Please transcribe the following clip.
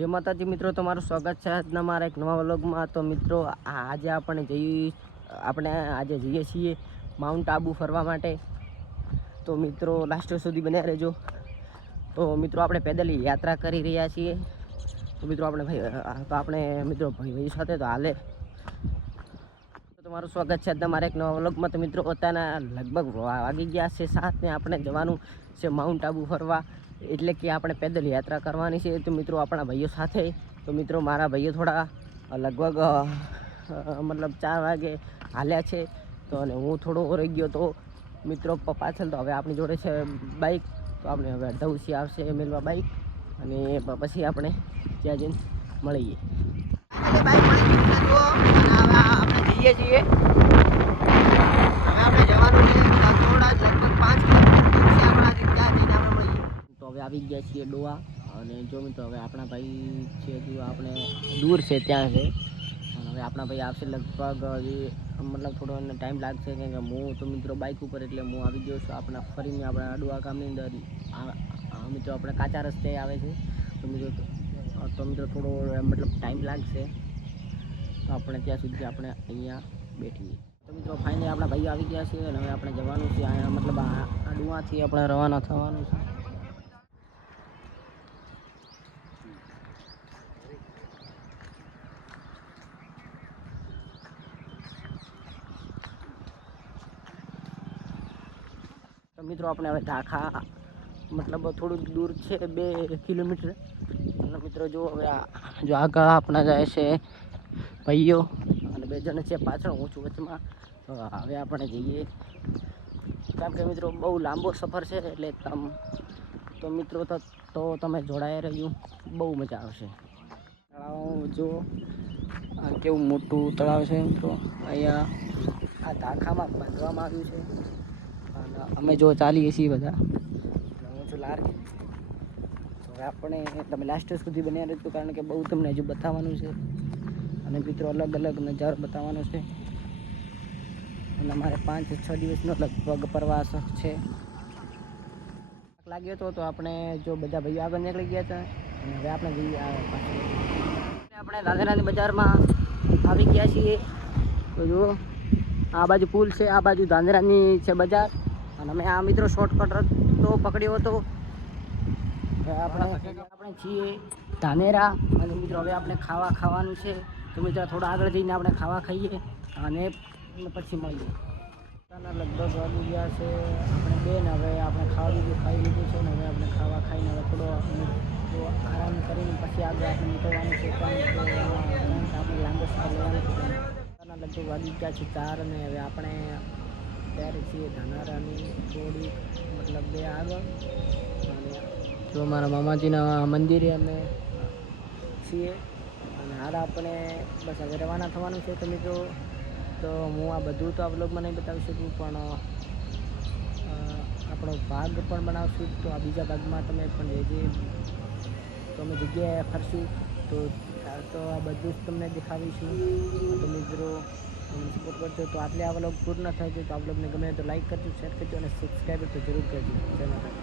જય માતાજી મિત્રો, તમારું સ્વાગત છે આજના મારા એક નવા વ્લોગમાં। તો મિત્રો આજે આપણે જઈએ છીએ માઉન્ટ આબુ ફરવા માટે। તો મિત્રો લાસ્ટ સુધી બન્યા રહેજો। તો મિત્રો આપણે પેદલ યાત્રા કરી રહ્યા છીએ। તો મિત્રો આપણે મિત્રો ભાઈ સાથે તો હાલે તમારું સ્વાગત છે આજના મારા એક નવા વ્લોગમાં। તો મિત્રો પોતાના લગભગ વાગી ગયા છે 7 ને આપણે જવાનું છે માઉન્ટ આબુ ફરવા, એટલે કે આપણે પેદલ યાત્રા કરવાની છે। તો મિત્રો આપણા ભાઈઓ સાથે, તો મિત્રો મારા ભાઈઓ થોડા લગભગ મતલબ 4 વાગે હાલ્યા છે, તો અને હું થોડો રહી ગયો તો મિત્રો પાછળ। તો હવે આપણી જોડે છે બાઇક, તો આપણે હવે અડધા આવશે મેળવા બાઇક, અને પછી આપણે ત્યાં જઈને મળીએ। આપણે જઈએ છીએ, હવે આપણે જવાનું છે થોડા લગભગ 5 કિલોમીટર છે આપણાથી, ત્યાં જઈને આપણે મળીએ। તો હવે આવી ગયા છીએ ડોવા, અને જો મિત્રો હવે આપણા ભાઈ છે જો આપણે દૂર છે ત્યાં છે, અને હવે આપણા ભાઈ આવશે લગભગ મતલબ થોડો ટાઈમ લાગશે, કેમ કે હું તો મિત્રો બાઇક ઉપર, એટલે હું આવી ગયો છું આપણા ફરીને આપણા ડોવા ગામની અંદર। મિત્રો આપણે કાચા રસ્તે આવે છે, તો મિત્રો થોડો મતલબ ટાઈમ લાગશે, તો આપણે ત્યાં સુધી આપણે અહીંયા બેઠીએ। તો મિત્રો ફાઇનલી આપણા ભાઈઓ આવી ગયા છે, અને હવે આપણે જવાનું છે અહીંયા, મતલબ આ ડોવાથી આપણે રવાના થવાનું છે। તો મિત્રો આપણે હવે ઢાખા મતલબ થોડું દૂર છે 2 કિલોમીટર, અને મિત્રો જો હવે જો આગળ આપણા જાય છે ભાઈઓ, અને 2 જણ છે પાછળ, હું છું વચમાં। તો હવે આપણે જઈએ, કેમ કે મિત્રો બહુ લાંબો સફર છે, એટલે તો મિત્રો તો તમે જોડાઈ રહ્યું, બહુ મજા આવશે। તળાવ જો કેવું મોટું તળાવ છે મિત્રો, અહીંયા આ ઢાખામાં બાંધવામાં આવ્યું છે, અને અમે જો ચાલીએ છીએ બધા, હું છું લાર્ક। તો હવે આપણે તમે લાસ્ટ સુધી બન્યા રહેજો, કારણ કે બહુ તમને હજુ બતાવવાનું છે, અને મિત્રો અલગ અલગ નજારો બતાવવાનો છે, અને અમારે 5-6 દિવસનો લગભગ પ્રવાસ છે। લાગ્યો તો આપણે જો બધા ભાઈઓ આગળ નીકળી ગયા હતા, અને હવે આપણે જઈએ આપણે ધાનેરાની બજારમાં આવી ગયા છીએ। તો જુઓ આ બાજુ પુલ છે, આ બાજુ ધાનેરાની છે બજાર, અને અમે આ મિત્રો શોર્ટકટ રસ્તો પકડ્યો હતો। આપણે છીએ ધાનેરા, અને મિત્રો હવે આપણે ખાવાનું છે, તો મિત્રો થોડા આગળ જઈને આપણે ખાવા ખાઈએ, અને પછી મળીએ। લગભગ વાગી ગયા છે આપણે 2 ને હવે આપણે ખાઈ લીધું છે, ને હવે આપણે ખાવા ખાઈને હવે થોડો આરામ કરીને પછી આગળ આપણે નીકળવાનું છે, આપણે લાંબો સફર લેવાનો છે। લગભગ વાગી ગયા છે 4, અને હવે આપણે ત્યારે છીએ ધાનેરાની થોડી મતલબ 2 આગળ, અને જો મારા મામાજીના મંદિરે અમે છીએ, અને હાલ આપણે બસ હવે રવાના થવાનું છે। તો મિત્રો તો હું આ બધું તો આ વ્લોગમાં નહીં બતાવી શકું, પણ આપણો ભાગ પણ બનાવશું, તો આ બીજા ભાગમાં તમે પણ તો અમે જગ્યાએ ફરશું, તો આ બધું જ તમને દેખાડીશું। તો મિત્રો સપોર્ટ કરજો। તો આટલે આ વ્લોગ પૂર્ણ થાય છે, તો આ વ્લોગને ગમે તો લાઈક કરજો, શેર કરજો, અને સબસ્ક્રાઈબ તો જરૂર કરજો। જય માતા।